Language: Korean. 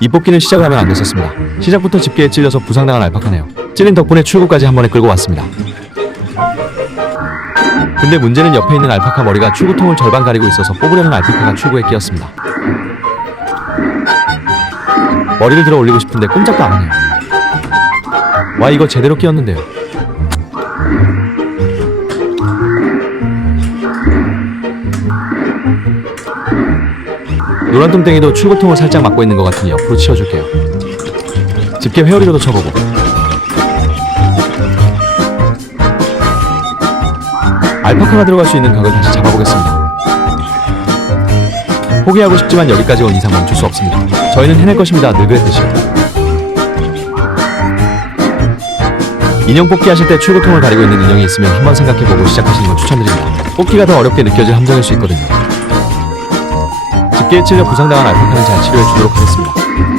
이 뽑기는 시작을 하면 안 됐었습니다. 시작부터 집게에 찔려서 부상당한 알파카네요. 찔린 덕분에 출구까지 한 번에 끌고 왔습니다. 근데 문제는 옆에 있는 알파카 머리가 출구통을 절반 가리고 있어서 뽑으려는 알파카가 출구에 끼었습니다. 머리를 들어 올리고 싶은데 꼼짝도 안 하네요. 와 이거 제대로 끼었는데요. 노란 뚱땡이도 출구통을 살짝 막고 있는 것 같으니 옆으로 치워줄게요. 집게 회오리로도 쳐보고. 알파카가 들어갈 수 있는 각을 다시 잡아보겠습니다. 포기하고 싶지만 여기까지 온 이상 멈출 수 없습니다. 저희는 해낼 것입니다. 늘 그랬듯이요. 인형 뽑기 하실 때 출구통을 가리고 있는 인형이 있으면 한번 생각해보고 시작하시는 걸 추천드립니다. 뽑기가 더 어렵게 느껴질 함정일 수 있거든요. 깊게 찔려 부상당한 알파카는 잘 치료해 주도록 하겠습니다.